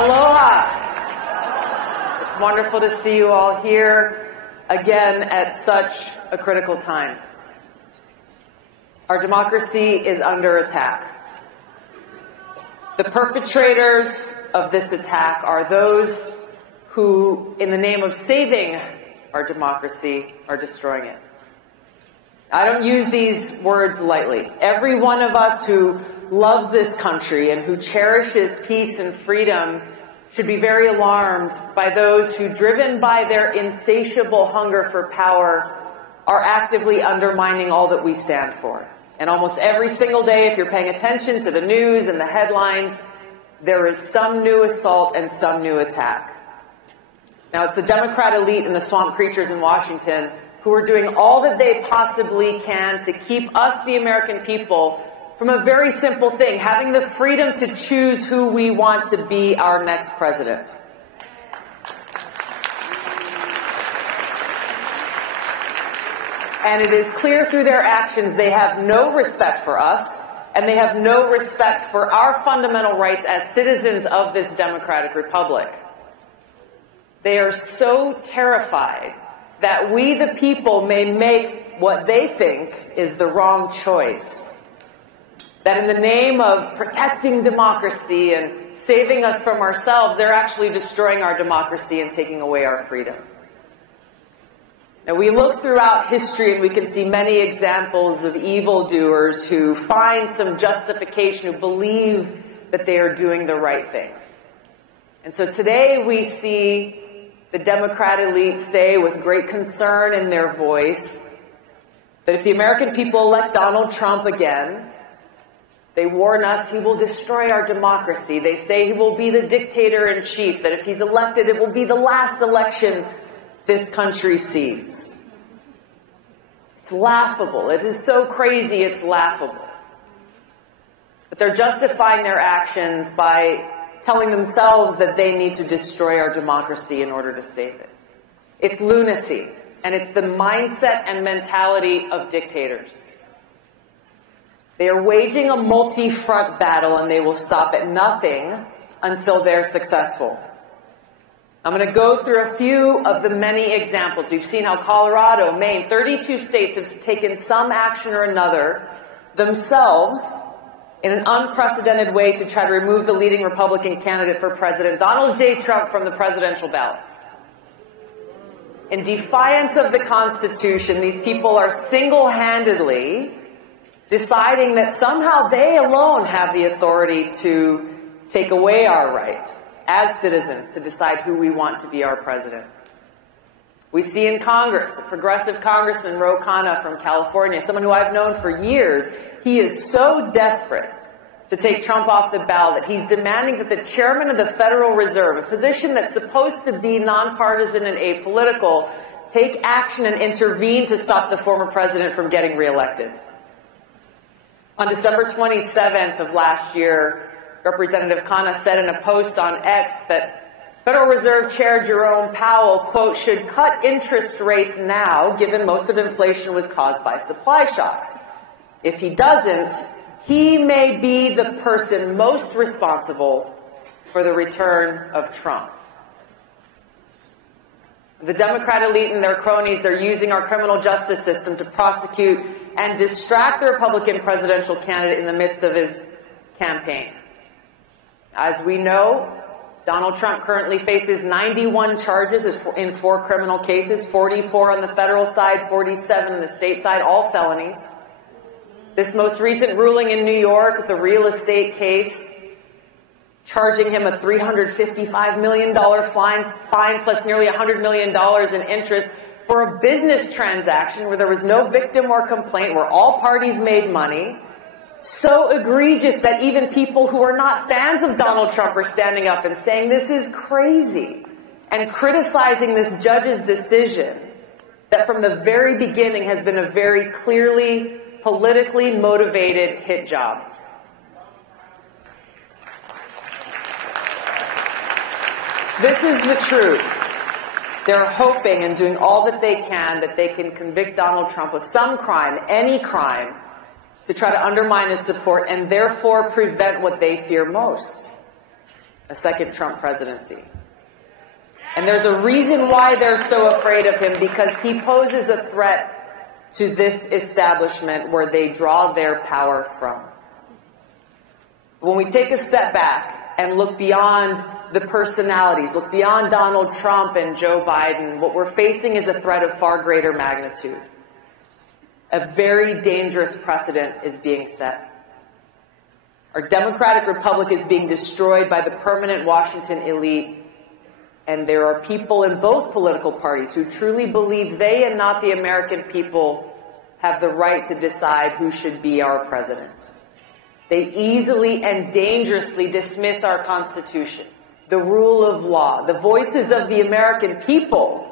Aloha! It's wonderful to see you all here again at such a critical time. Our democracy is under attack. The perpetrators of this attack are those who, in the name of saving our democracy, are destroying it. I don't use these words lightly. Every one of us who loves this country and who cherishes peace and freedom should be very alarmed by those who, driven by their insatiable hunger for power, are actively undermining all that we stand for. And almost every single day, if you're paying attention to the news and the headlines, there is some new assault and some new attack. Now, it's the Democrat elite and the swamp creatures in Washington who are doing all that they possibly can to keep us, the American people, from a very simple thing, having the freedom to choose who we want to be our next president. And it is clear through their actions they have no respect for us, and they have no respect for our fundamental rights as citizens of this democratic republic. They are so terrified that we, the people, may make what they think is the wrong choice. That in the name of protecting democracy and saving us from ourselves, they're actually destroying our democracy and taking away our freedom. Now, we look throughout history and we can see many examples of evildoers who find some justification, who believe that they are doing the right thing. And so today we see the Democrat elite say with great concern in their voice that if the American people elect Donald Trump again, they warn us he will destroy our democracy. They say he will be the dictator-in-chief, that if he's elected, it will be the last election this country sees. It's laughable. It is so crazy, it's laughable. But they're justifying their actions by telling themselves that they need to destroy our democracy in order to save it. It's lunacy, and it's the mindset and mentality of dictators. They are waging a multi-front battle, and they will stop at nothing until they're successful. I'm going to go through a few of the many examples. We've seen how Colorado, Maine, 32 states have taken some action or another themselves in an unprecedented way to try to remove the leading Republican candidate for president, Donald J. Trump, from the presidential ballots. In defiance of the Constitution, these people are single-handedly deciding that somehow they alone have the authority to take away our right as citizens to decide who we want to be our president. We see in Congress, a progressive congressman, Ro Khanna from California, someone who I've known for years. He is so desperate to take Trump off the ballot that he's demanding that the chairman of the Federal Reserve, a position that's supposed to be nonpartisan and apolitical, take action and intervene to stop the former president from getting reelected. On December 27th of last year, Representative Khanna said in a post on X that Federal Reserve Chair Jerome Powell, quote, should cut interest rates now, given most of inflation was caused by supply shocks. If he doesn't, he may be the person most responsible for the return of Trump. The Democrat elite and their cronies, they're using our criminal justice system to prosecute and distract the Republican presidential candidate in the midst of his campaign. As we know, Donald Trump currently faces 91 charges in 4 criminal cases, 44 on the federal side, 47 on the state side, all felonies. This most recent ruling in New York, the real estate case, charging him a $355 million fine plus nearly $100 million in interest for a business transaction where there was no victim or complaint, where all parties made money. So egregious that even people who are not fans of Donald Trump are standing up and saying this is crazy and criticizing this judge's decision that from the very beginning has been a very clearly politically motivated hit job. This is the truth. They're hoping and doing all that they can convict Donald Trump of some crime, any crime, to try to undermine his support and therefore prevent what they fear most. a second Trump presidency. And there's a reason why they're so afraid of him, because he poses a threat to this establishment where they draw their power from. When we take a step back and look beyond the personalities, look beyond Donald Trump and Joe Biden, what we're facing is a threat of far greater magnitude. A very dangerous precedent is being set. Our democratic republic is being destroyed by the permanent Washington elite, and there are people in both political parties who truly believe they and not the American people have the right to decide who should be our president. They easily and dangerously dismiss our Constitution, the rule of law, the voices of the American people,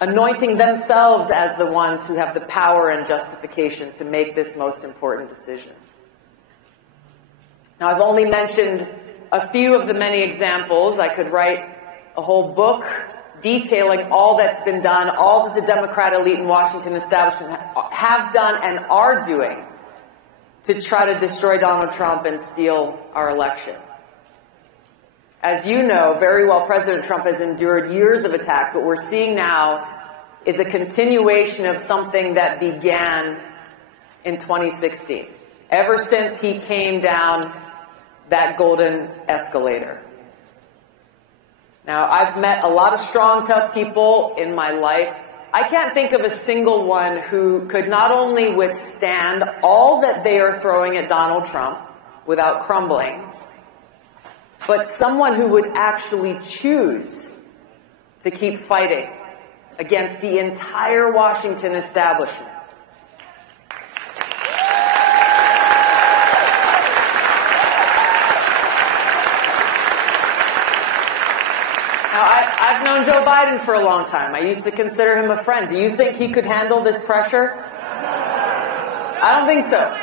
anointing themselves as the ones who have the power and justification to make this most important decision. Now, I've only mentioned a few of the many examples. I could write a whole book detailing all that's been done, all that the Democrat elite and Washington establishment have done and are doing to try to destroy Donald Trump and steal our election. As you know very well, President Trump has endured years of attacks. What we're seeing now is a continuation of something that began in 2016, ever since he came down that golden escalator. Now, I've met a lot of strong, tough people in my life. I can't think of a single one who could not only withstand all that they are throwing at Donald Trump without crumbling, but someone who would actually choose to keep fighting against the entire Washington establishment. Now, I've known Joe Biden for a long time. I used to consider him a friend. Do you think he could handle this pressure? I don't think so.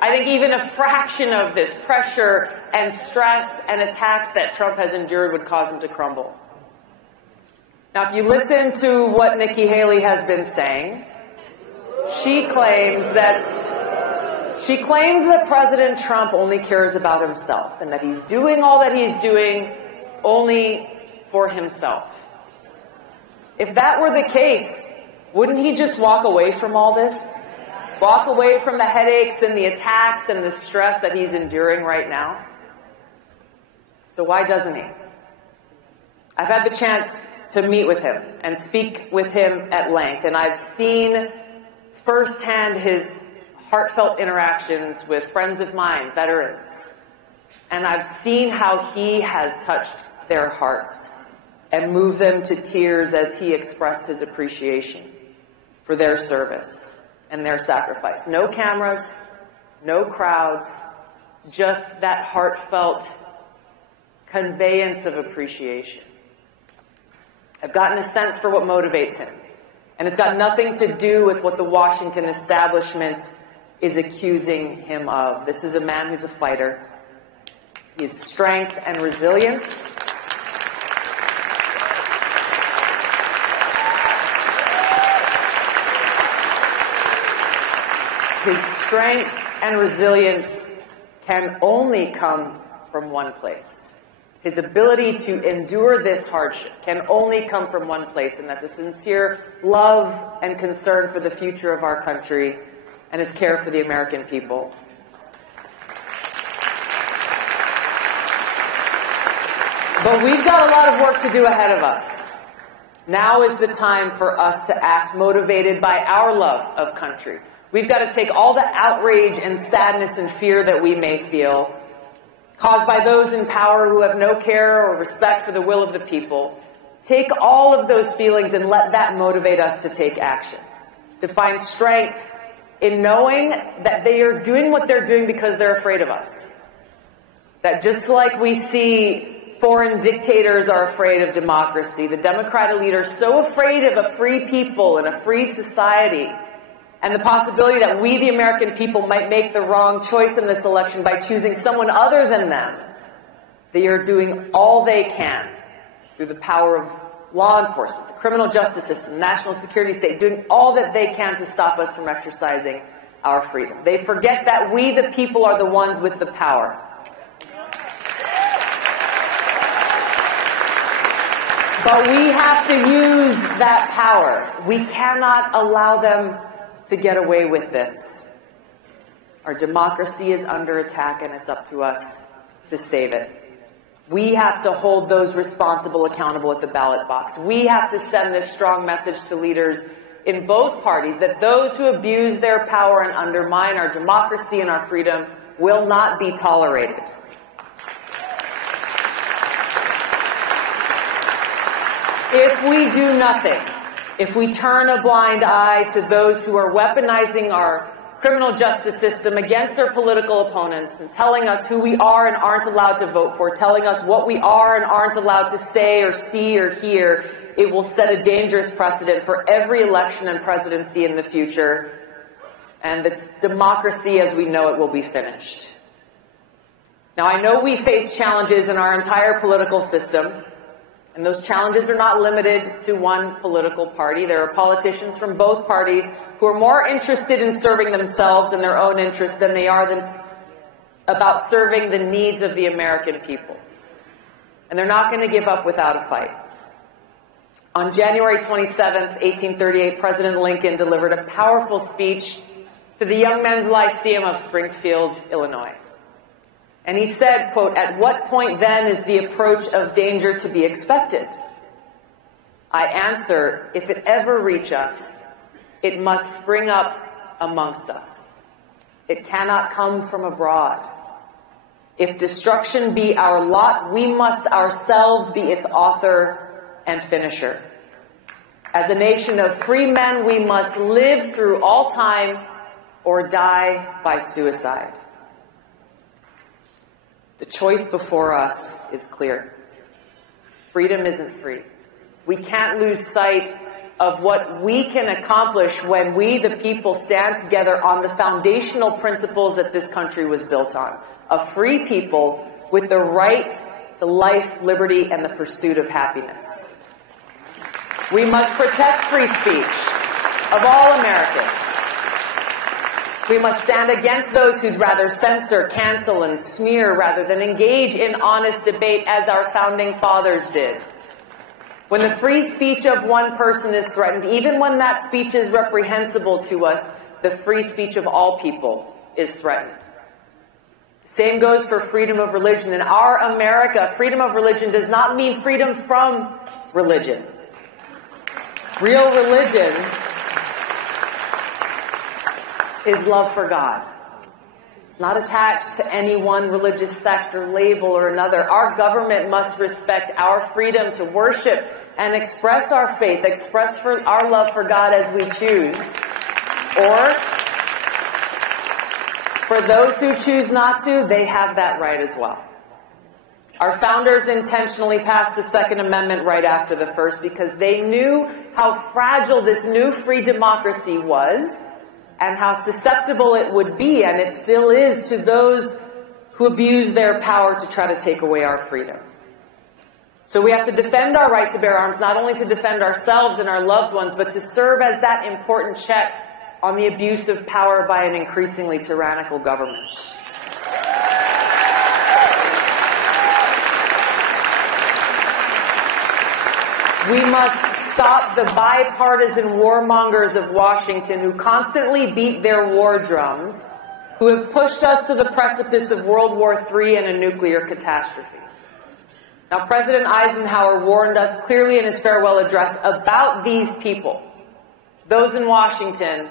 I think even a fraction of this pressure and stress and attacks that Trump has endured would cause him to crumble. Now, if you listen to what Nikki Haley has been saying, she claims that President Trump only cares about himself and that he's doing all that he's doing only for himself. If that were the case, wouldn't he just walk away from all this? Walk away from the headaches and the attacks and the stress that he's enduring right now? So why doesn't he? I've had the chance to meet with him and speak with him at length, and I've seen firsthand his heartfelt interactions with friends of mine, veterans, and I've seen how he has touched their hearts and moved them to tears as he expressed his appreciation for their service and their sacrifice. No cameras, no crowds, just that heartfelt conveyance of appreciation. I've gotten a sense for what motivates him, and it's got nothing to do with what the Washington establishment is accusing him of. This is a man who's a fighter. His strength and resilience can only come from one place. His ability to endure this hardship can only come from one place, and that's a sincere love and concern for the future of our country and his care for the American people. But we've got a lot of work to do ahead of us. Now is the time for us to act motivated by our love of country. We've got to take all the outrage and sadness and fear that we may feel, caused by those in power who have no care or respect for the will of the people. Take all of those feelings and let that motivate us to take action, to find strength in knowing that they are doing what they're doing because they're afraid of us. That just like we see foreign dictators are afraid of democracy, the Democrat elite are so afraid of a free people and a free society and the possibility that we, the American people, might make the wrong choice in this election by choosing someone other than them. They are doing all they can through the power of law enforcement, the criminal justice system, the national security state, doing all that they can to stop us from exercising our freedom. They forget that we, the people, are the ones with the power. But we have to use that power. We cannot allow them to get away with this. Our democracy is under attack, and it's up to us to save it. We have to hold those responsible accountable at the ballot box. We have to send this strong message to leaders in both parties that those who abuse their power and undermine our democracy and our freedom will not be tolerated. If we do nothing, if we turn a blind eye to those who are weaponizing our criminal justice system against their political opponents and telling us who we are and aren't allowed to vote for, telling us what we are and aren't allowed to say or see or hear, it will set a dangerous precedent for every election and presidency in the future, and its democracy as we know it will be finished. Now, I know we face challenges in our entire political system, and those challenges are not limited to one political party. There are politicians from both parties who are more interested in serving themselves and their own interests than they are about serving the needs of the American people. And they're not going to give up without a fight. On January 27th, 1838, President Lincoln delivered a powerful speech to the Young Men's Lyceum of Springfield, Illinois. And he said, quote, "At what point then is the approach of danger to be expected? I answer, if it ever reach us, it must spring up amongst us. It cannot come from abroad. If destruction be our lot, we must ourselves be its author and finisher. As a nation of free men, we must live through all time or die by suicide." The choice before us is clear. Freedom isn't free. We can't lose sight of what we can accomplish when we, the people, stand together on the foundational principles that this country was built on. A free people with the right to life, liberty, and the pursuit of happiness. We must protect free speech of all Americans. We must stand against those who'd rather censor, cancel, and smear rather than engage in honest debate as our founding fathers did. When the free speech of one person is threatened, even when that speech is reprehensible to us, the free speech of all people is threatened. Same goes for freedom of religion. In our America, freedom of religion does not mean freedom from religion. Real religion is love for God. It's not attached to any one religious sect or label or another. Our government must respect our freedom to worship and express our faith, express our love for God as we choose. Or, for those who choose not to, they have that right as well. Our founders intentionally passed the Second Amendment right after the First because they knew how fragile this new free democracy was and how susceptible it would be, and it still is, to those who abuse their power to try to take away our freedom. So we have to defend our right to bear arms, not only to defend ourselves and our loved ones, but to serve as that important check on the abuse of power by an increasingly tyrannical government. We must stop the bipartisan warmongers of Washington who constantly beat their war drums, who have pushed us to the precipice of World War III and a nuclear catastrophe. Now, President Eisenhower warned us clearly in his farewell address about these people, those in Washington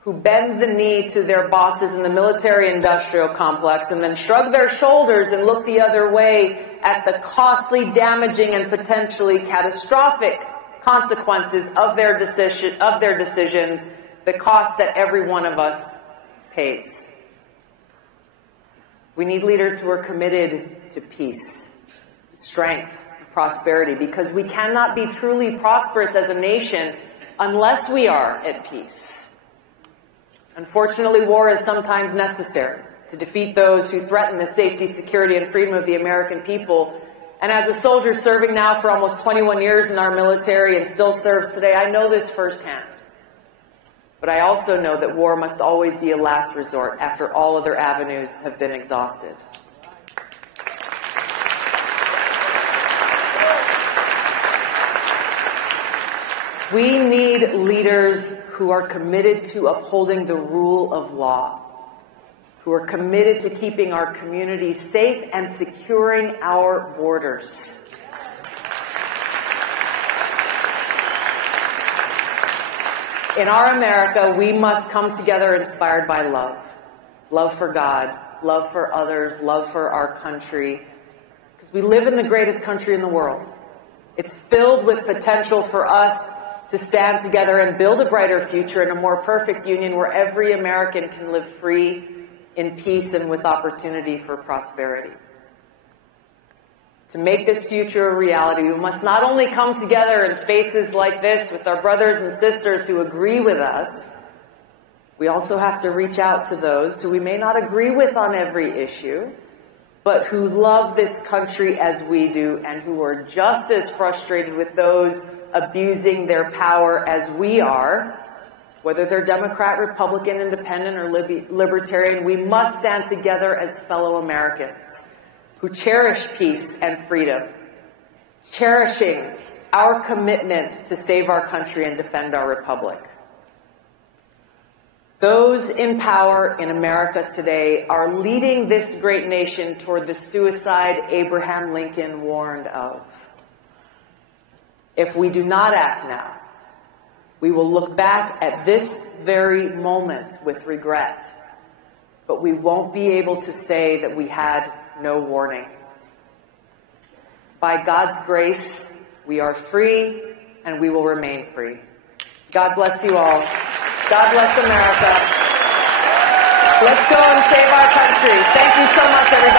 who bend the knee to their bosses in the military-industrial complex and then shrug their shoulders and look the other way at the costly, damaging, and potentially catastrophic consequences of their decisions, the cost that every one of us pays. We need leaders who are committed to peace, strength, and prosperity, because we cannot be truly prosperous as a nation unless we are at peace. Unfortunately, war is sometimes necessary to defeat those who threaten the safety, security, and freedom of the American people. And as a soldier serving now for almost 21 years in our military and still serves today, I know this firsthand. But I also know that war must always be a last resort after all other avenues have been exhausted. We need leaders who are committed to upholding the rule of law, who are committed to keeping our communities safe and securing our borders. In our America, we must come together inspired by love. Love for God, love for others, love for our country. Because we live in the greatest country in the world. It's filled with potential for us to stand together and build a brighter future in a more perfect union where every American can live free, in peace, and with opportunity for prosperity. To make this future a reality, we must not only come together in spaces like this with our brothers and sisters who agree with us, we also have to reach out to those who we may not agree with on every issue, but who love this country as we do and who are just as frustrated with those abusing their power as we are. Whether they're Democrat, Republican, Independent, or Libertarian, we must stand together as fellow Americans who cherish peace and freedom, cherishing our commitment to save our country and defend our republic. Those in power in America today are leading this great nation toward the suicide Abraham Lincoln warned of. If we do not act now, we will look back at this very moment with regret, but we won't be able to say that we had no warning. By God's grace, we are free and we will remain free. God bless you all. God bless America. Let's go and save our country. Thank you so much, everybody.